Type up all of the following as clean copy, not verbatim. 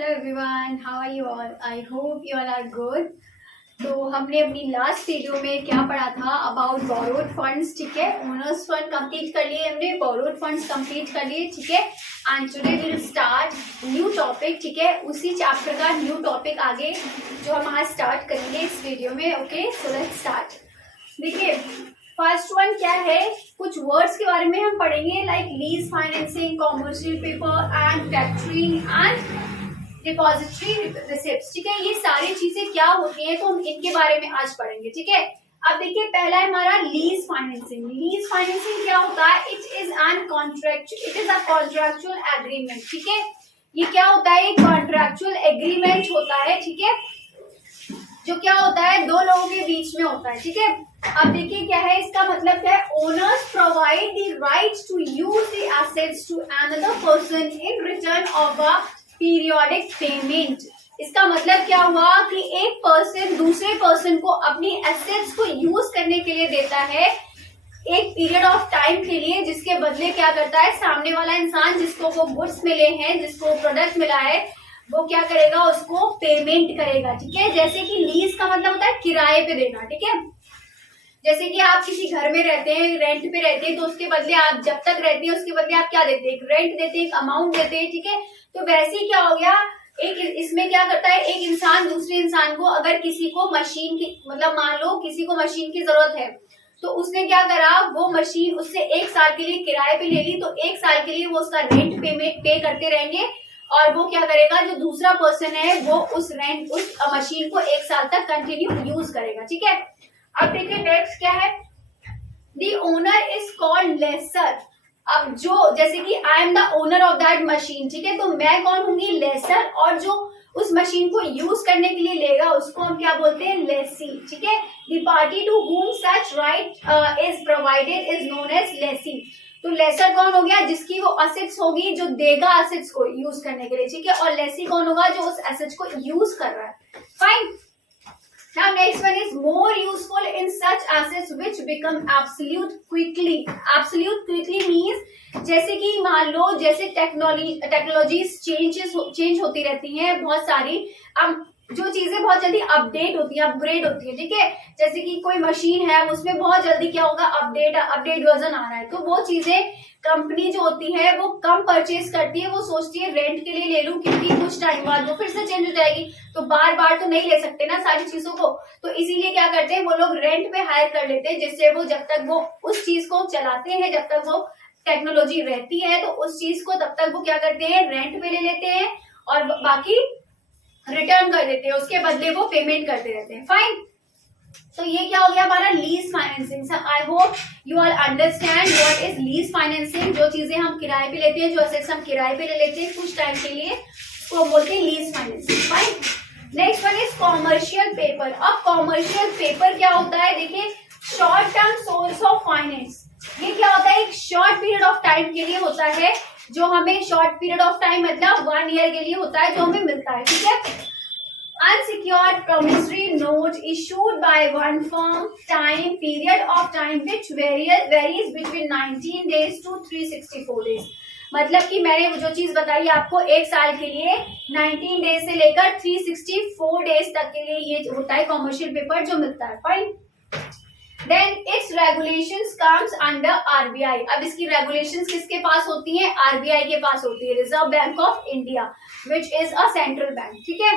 Hello everyone, how are you all? I hope you all are good. तो हमने अपनी last video में क्या पढ़ा था अबाउट बोरोड फंड्स, ठीक है। ओनर्स फंड कंप्लीट कर लिए हमने, बोरोड फंड्स कंप्लीट कर लिए, ठीक है। And today will start new topic, ठीक है। उसी चैप्टर का न्यू टॉपिक आगे जो हम आज स्टार्ट करेंगे इस वीडियो में। Okay, so let's start. देखिए फर्स्ट वन क्या है, कुछ वर्ड्स के बारे में हम पढ़ेंगे like lease financing, commercial paper and factoring and depository receipts, ठीक है। ये सारी चीजें क्या होती हैं तो हम इनके बारे में आज पढ़ेंगे, ठीक है। अब देखिए पहला है हमारा लीज फाइनेंसिंग। लीज फाइनेंसिंग क्या होता है? It is a contractual agreement, ठीक है। ये क्या होता है? एक कॉन्ट्रैक्चुअल एग्रीमेंट होता है, ठीक है, जो क्या होता है दो लोगों के बीच में होता है, ठीक है। अब देखिए क्या है इसका मतलब क्या है? Owners provide the right to use the assets to another person in return of a periodic payment. इसका मतलब क्या हुआ कि एक पर्सन दूसरे पर्सन को अपनी एसेट्स को यूज करने के लिए देता है एक पीरियड ऑफ टाइम के लिए, जिसके बदले क्या करता है सामने वाला इंसान जिसको वो गुड्स मिले हैं, जिसको प्रोडक्ट मिला है, वो क्या करेगा? उसको पेमेंट करेगा, ठीक है। जैसे कि लीज का मतलब होता है किराए पे देना, ठीक है। जैसे कि आप किसी घर में रहते हैं, रेंट पे रहते हैं, तो उसके बदले आप जब तक रहते हैं उसके बदले आप क्या देते हैं? एक रेंट देते हैं, एक अमाउंट देते हैं, ठीक है। तो वैसे ही क्या हो गया, एक इसमें क्या करता है एक इंसान दूसरे इंसान को, अगर किसी को मशीन की मतलब मान लो किसी को मशीन की जरूरत है, तो उसने क्या करा, वो मशीन उससे 1 साल के लिए किराए पे ले ली, तो 1 साल के लिए वो उसका रेंट पे करते रहेंगे, और वो क्या करेगा जो दूसरा पर्सन है वो उस मशीन को 1 साल तक कंटिन्यू यूज करेगा, ठीक है। अब देखिए नेक्स्ट क्या है, the owner is called lessor. अब जो जैसे कि I am the owner of that machine, ठीक है, तो मैं कौन होंगी? लेसर। और जो उस मशीन को यूज करने के लिए लेगा उसको हम क्या बोलते हैं? लेसी, ठीक है। The party to whom such right is provided is known as lessee. तो लेसर कौन हो गया? जिसकी वो असेट्स होगी, जो देगा असेट्स को यूज करने के लिए, ठीक है। और लेसी कौन होगा? जो उस एसेट्स को यूज कर रहा है। Fine. Now next one is more useful in such assets which become absolute quickly. Absolute quickly means जैसे कि मान लो जैसे टेक्नोलॉजीज चेंज होती रहती हैं बहुत सारी, अब जो चीजें बहुत जल्दी अपडेट होती है, अपग्रेड होती है, ठीक है। जैसे कि कोई मशीन है उसमें बहुत जल्दी क्या होगा? अपडेट वर्जन आ रहा है, तो वो चीजें कंपनी जो होती है वो कम परचेज करती है, वो सोचती है रेंट के लिए ले लूं क्योंकि कुछ टाइम बाद वो फिर से चेंज हो जाएगी, तो बार बार तो नहीं ले सकते ना सारी चीजों को, तो इसीलिए क्या करते हैं वो लोग रेंट पे हायर कर लेते हैं, जिससे वो जब तक वो उस चीज को चलाते हैं, जब तक वो टेक्नोलॉजी रहती है, तो उस चीज को तब तक वो क्या करते हैं? रेंट पे ले लेते हैं और बाकी रिटर्न कर देते हैं, उसके बदले वो पेमेंट करते रहते हैं। फाइन। तो ये क्या हो गया हमारा lease financing. I hope you all understand what is lease financing. जो चीजें हम किराए पे लेते हैं, जो असेट्स हम किराए पे ले लेते हैं कुछ टाइम के लिए, तो बोलते हैं lease financing. Fine. Next one is commercial paper. अब कॉमर्शियल पेपर क्या होता है? देखिए short term source of finance. ये क्या होता है? एक शॉर्ट पीरियड ऑफ टाइम के लिए होता है, जो हमें शॉर्ट पीरियड ऑफ टाइम मतलब 1 ईयर के लिए होता है, जो हमें मिलता है, ठीक है। Unsecured promissory note issued by one firm, time period of time which varies between 19 days to 364 days। मतलब कि मैंने जो चीज बताई आपको 1 साल के लिए 19 डेज से लेकर 364 डेज तक के लिए ये होता है कॉमर्शियल पेपर जो मिलता है। Fine. Then its regulations comes under RBI. अब इसकी रेगुलेशंस किसके पास होती हैं? आरबीआई के पास होती है, reserve bank of India, which is a central bank, ठीक है।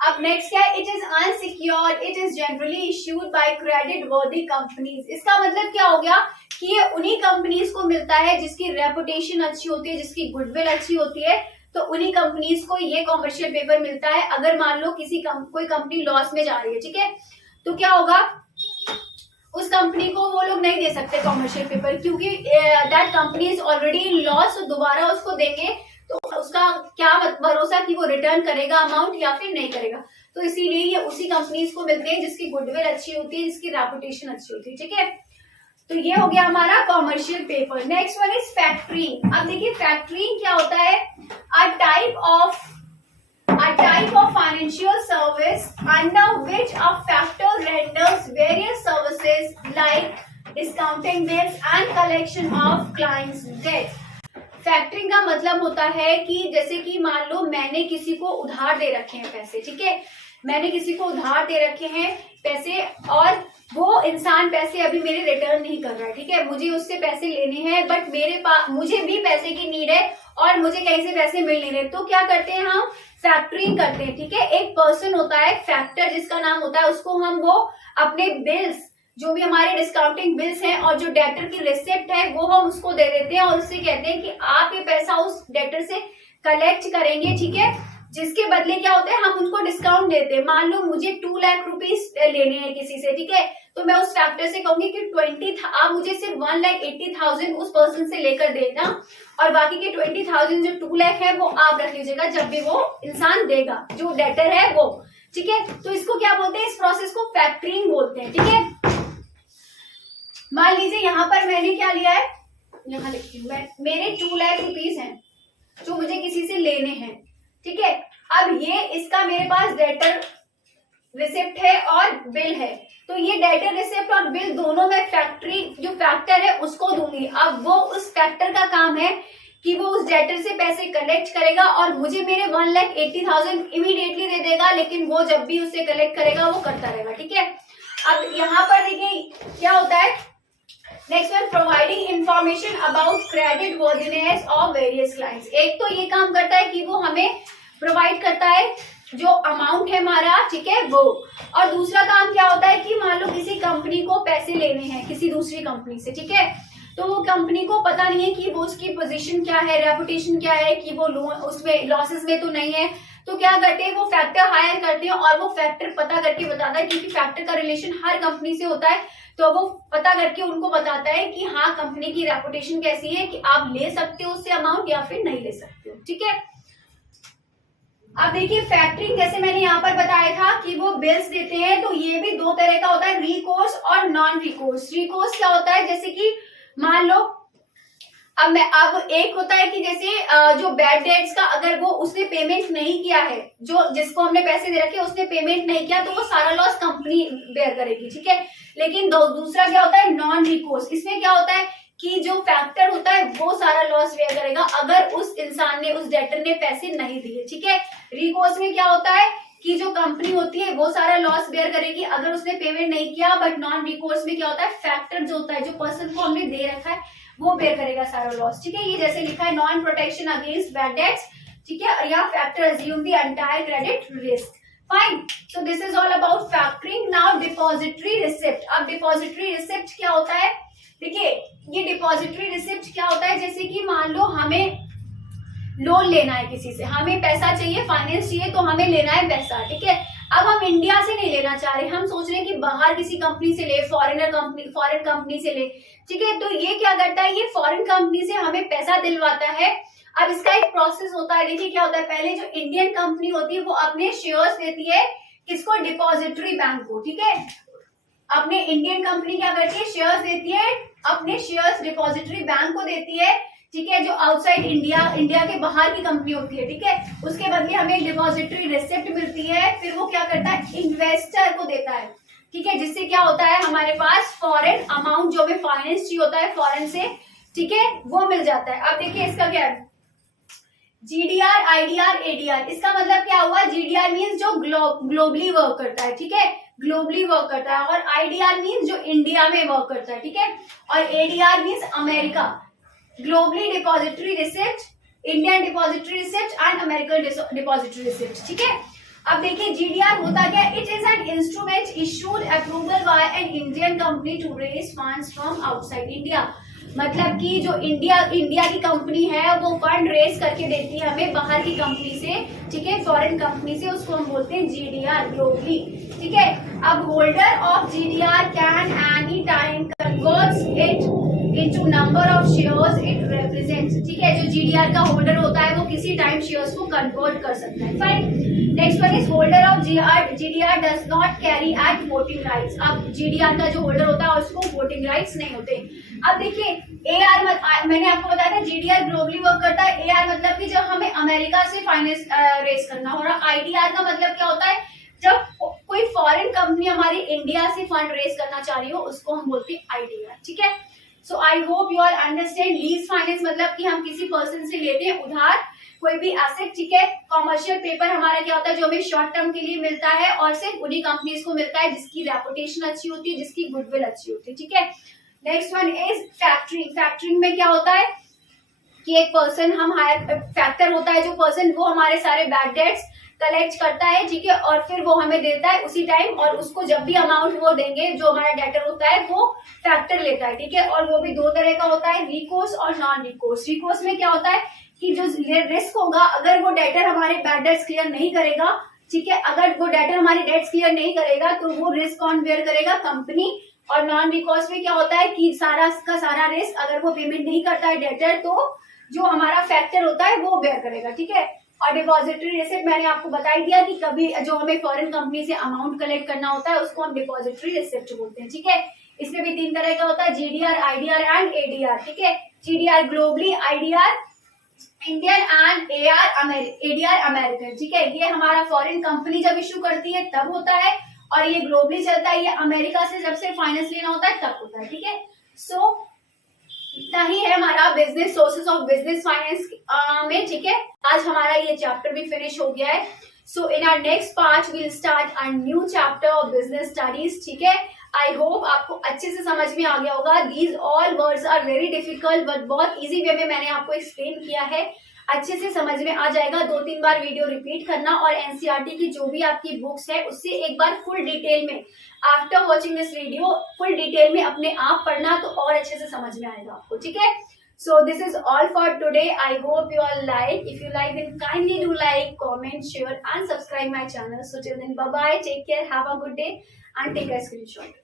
अब नेक्स्ट क्या है? It is unsecured, it is generally issued by credit वर्दी कंपनीज। इसका मतलब क्या हो गया कि ये उन्हीं कंपनीज को मिलता है जिसकी रेपुटेशन अच्छी होती है, जिसकी गुडविल अच्छी होती है, तो उन्हीं कंपनीज को ये कॉमर्शियल पेपर मिलता है। अगर मान लो कोई कंपनी लॉस में जा रही है, ठीक है, तो क्या होगा? उस कंपनी को वो लोग नहीं दे सकते कॉमर्शियल पेपर, क्योंकि that company is already loss, तो दोबारा उसको देंगे तो उसका क्या भरोसा कि वो रिटर्न करेगा अमाउंट या फिर नहीं करेगा। तो इसीलिए ये उसी कंपनीज को मिलते हैं जिसकी गुडविल अच्छी होती है, जिसकी रेपुटेशन अच्छी होती है, ठीक है। तो ये हो गया हमारा commercial paper. Next one is factoring. अब देखिए फैक्टरिंग क्या होता है? A type of financial service under which a factor renders various services like discounting bills and collection of clients' debt। Factoring का मतलब होता है कि जैसे कि मान लो मैंने किसी को उधार दे रखे हैं पैसे, ठीक है, मैंने किसी को उधार दे रखे हैं पैसे और वो इंसान पैसे अभी मेरे रिटर्न नहीं कर रहा है, ठीक है, मुझे उससे पैसे लेने हैं बट मेरे पास मुझे भी पैसे की नीड है और मुझे कहीं से पैसे मिल नहीं रहे, तो क्या करते हैं हम फैक्टरिंग करते हैं, ठीक है। एक पर्सन होता है फैक्टर जिसका नाम होता है, उसको हम वो अपने बिल्स जो भी हमारे डिस्काउंटिंग बिल्स हैं और जो डेटर की रिसिप्ट है वो हम उसको दे देते हैं और उससे कहते हैं कि आप ये पैसा उस डेटर से कलेक्ट करेंगे, ठीक है, जिसके बदले क्या होता है हम उनको डिस्काउंट देते हैं। मान लो मुझे 2 लाख रुपीस लेने हैं किसी से, ठीक है, तो मैं उस फैक्टर से कहूंगी कि आप मुझे सिर्फ 1,80,000 उस पर्सन से लेकर देना और बाकी के 20,000 जो 2 लाख है वो आप रख लीजिएगा जब भी वो इंसान देगा, जो डेटर है वो, ठीक है। तो इसको क्या बोलते हैं, इस प्रोसेस को फैक्टरिंग बोलते हैं, ठीक है। मान लीजिए यहाँ पर मैंने क्या लिया है, यहाँ लिखती हूँ मैं, मेरे 2 लाख रुपीस हैं जो मुझे किसी से लेने हैं, ठीक है। अब ये इसका मेरे पास डेटर रिसिप्ट है और बिल है, तो ये डेटर रिसिप्ट और बिल दोनों में फैक्टरी जो फैक्टर है उसको दूंगी। अब वो उस फैक्टर का काम है कि वो उस डेटर से पैसे कलेक्ट करेगा और मुझे मेरे 1,80,000 इमीडिएटली दे देगा, लेकिन वो जब भी उससे कलेक्ट करेगा वो करता रहेगा, ठीक है। अब यहाँ पर देखिए क्या होता है, next one, providing information about credit worthiness of various clients. एक तो ये काम करता है कि वो हमें प्रोवाइड करता है जो अमाउंट है हमारा, ठीक है, वो, और दूसरा काम क्या होता है कि मान लो किसी कंपनी को पैसे लेने हैं किसी दूसरी कंपनी से, ठीक है, तो वो कंपनी को पता नहीं है कि वो उसकी पोजीशन क्या है, रेपुटेशन क्या है, कि वो उसमें लॉसेस में तो नहीं है, तो क्या करते हैं वो फैक्टर हायर करते हैं और वो फैक्टर पता करके बताता है, क्योंकि फैक्टर का रिलेशन हर कंपनी से होता है, तो वो पता करके उनको बताता है कि हाँ कंपनी की रेपुटेशन कैसी है, कि आप ले सकते हो उससे अमाउंट या फिर नहीं ले सकते हो, ठीक है। अब देखिए फैक्टरिंग जैसे मैंने यहाँ पर बताया था कि वो बिल्स देते हैं, तो ये भी 2 तरह का होता है, रिकोर्स और नॉन रिकोर्स। रिकोर्स क्या होता है, जैसे कि मान लो अब एक होता है कि जैसे जो बैड डेट्स का अगर वो उसने पेमेंट नहीं किया है, जो जिसको हमने पैसे दे रखे उसने पेमेंट नहीं किया, तो वो सारा लॉस कंपनी बेयर करेगी, ठीक है। लेकिन दूसरा क्या होता है, नॉन रिकोर्स। इसमें क्या होता है कि जो फैक्टर होता है वो सारा लॉस बेयर करेगा अगर उस इंसान ने, उस डेटर ने पैसे नहीं दिए, ठीक है। रिकोर्स में क्या होता है कि जो कंपनी होती है वो सारा लॉस बेयर करेगी अगर उसने पेमेंट नहीं किया, बट नॉन रिकोर्स में क्या होता है, फैक्टर जो होता है, जो पर्सन को हमने दे रखा है वो बेयर करेगा सारा लॉस, ठीक है। ये जैसे लिखा है non protection against bad debts, ठीक है, या factor assume the entire credit risk, fine. So this is all about factoring. Now depository receipt. अब डिपॉजिटरी रिसिप्ट क्या होता है, देखिए ये डिपॉजिटरी रिसिप्ट क्या होता है, जैसे कि मान लो हमें लोन लेना है किसी से, हमें पैसा चाहिए, फाइनेंस चाहिए, तो हमें लेना है पैसा, ठीक है। अब हम इंडिया से नहीं लेना चाह रहे, हम सोच रहे हैं कि बाहर किसी कंपनी से ले, फॉरेन कंपनी से ले, ठीक है। तो ये क्या करता है, ये फॉरेन कंपनी से हमें पैसा दिलवाता है। अब इसका एक प्रोसेस होता है, देखिए क्या होता है, पहले जो इंडियन कंपनी होती है वो अपने शेयर्स देती है किसको, डिपॉजिटरी बैंक को, ठीक है। अपने इंडियन कंपनी क्या करती है, शेयर्स देती है, अपने शेयर्स डिपॉजिटरी बैंक को देती है, ठीक है, जो आउटसाइड इंडिया के बाहर की कंपनी होती है, ठीक है। उसके बदले हमें डिपॉजिटरी रिसिप्ट मिलती है, फिर वो क्या करता है, इन्वेस्टर को देता है, ठीक है, जिससे क्या होता है हमारे पास फॉरेन अमाउंट जो हमें फाइनेंस चाहिए होता है फॉरेन से, ठीक है, वो मिल जाता है। अब देखिए इसका क्या है, जीडीआर, आईडीआर, एडीआर। इसका मतलब क्या हुआ, जीडीआर मीन्स जो ग्लोबली वर्क करता है, ठीक है, ग्लोबली वर्क करता है, और आईडीआर मीन्स जो इंडिया में वर्क करता है, ठीक है, और ADR means America, globally depository receipt, Indian depository receipt and American depository receipt, ठीक है। अब देखिए जीडीआर होता क्या, it is an instrument issued approval by an Indian company to raise funds from outside India. मतलब कि जो इंडिया की कंपनी है वो फंड रेज करके देती है हमें बाहर की कंपनी से, ठीक है, फॉरेन कंपनी से, उसको हम बोलते हैं जीडीआर, ग्लोबली, ठीक है। अब holder of GDR can any time converts it into number of shares it represents, ठीक है। जो जीडीआर का होल्डर होता है वो किसी टाइम शेयर्स को कन्वर्ट कर सकता है, fine. Next one is holder of GDR does not carry at voting rights. अब जीडीआर का जो होल्डर होता है उसको वोटिंग राइट्स नहीं होते। अब देखिए एआर, मैंने आपको बताया था जीडीआर ग्लोबली वर्क करता है। एआर मतलब कि जब हमें अमेरिका से फाइनेंस रेज करना हो रहा। आईडीआर का मतलब क्या होता है, जब कोई फॉरेन कंपनी हमारी इंडिया से फंड रेज करना चाह रही हो उसको हम बोलते हैं आईडीआर, ठीक है। So I hope you are understand. Lease finance मतलब कि हम किसी पर्सन से लेते हैं उधार कोई भी एसेट, ठीक है। कॉमर्शियल पेपर हमारा क्या होता है, जो हमें शॉर्ट टर्म के लिए मिलता है और सिर्फ उन्हीं कंपनीज को मिलता है जिसकी रेपुटेशन अच्छी होती है, जिसकी गुडविल अच्छी होती है, ठीक है। Next one is factoring. Factoring में क्या होता है कि एक पर्सन हम हायर, फैक्टर होता है जो पर्सन, वो हमारे सारे बैड डेट्स कलेक्ट करता है, ठीक है, और फिर वो हमें देता है उसी टाइम, और उसको जब भी अमाउंट वो देंगे जो हमारा डेटर होता है वो फैक्टर लेता है, ठीक है। और वो भी दो तरह का होता है, रिकोर्स और नॉन रिकोर्स। रिकोर्स में क्या होता है कि जो रिस्क होगा, अगर वो डेटर हमारे बैड डेट्स क्लियर नहीं करेगा, ठीक है, अगर वो डेटर हमारी डेट्स क्लियर नहीं करेगा तो वो रिस्क कौन बेयर करेगा, कंपनी। और नॉन रिकोर्स में क्या होता है कि सारा का सारा रिस्क, अगर वो पेमेंट नहीं करता है डेटर, तो जो हमारा फैक्टर होता है वो बेयर करेगा, ठीक है। और डिपॉजिटरी रिसिप्ट मैंने आपको बता ही दिया कि कभी जो हमें फॉरेन कंपनी से अमाउंट कलेक्ट करना होता है उसको हम डिपॉजिटरी रिसिप्ट बोलते हैं, ठीक है। इसमें भी तीन तरह का होता है, जीडीआर, आईडीआर एंड एडीआर, ठीक है। GDR globally, IDR Indian and ADR American, ठीक है। ये हमारा फॉरेन कंपनी जब इश्यू करती है तब होता है, और ये ग्लोबली चलता है, ये अमेरिका से जब से फाइनेंस लेना होता है तब होता है, ठीक है। सो इतना ही है हमारा business sources of business finance में, ठीक है। आज हमारा ये चैप्टर भी फिनिश हो गया है। So in our next part will start a new chapter of business studies, ठीक है। आई होप आपको अच्छे से समझ में आ गया होगा। These all words are very difficult but बहुत इजी वे में मैंने आपको एक्सप्लेन किया है, अच्छे से समझ में आ जाएगा। 2-3 बार वीडियो रिपीट करना, और एनसीईआरटी की जो भी आपकी बुक्स है उससे एक बार फुल डिटेल में, after watching this video, full detail में अपने आप पढ़ना, तो और अच्छे से समझ में आएगा आपको, ठीक है। So this is all for today. I hope you are like, if you like then kindly do like, comment, share and subscribe my channel. So till then bye bye, take care, have a good day and take a screenshot.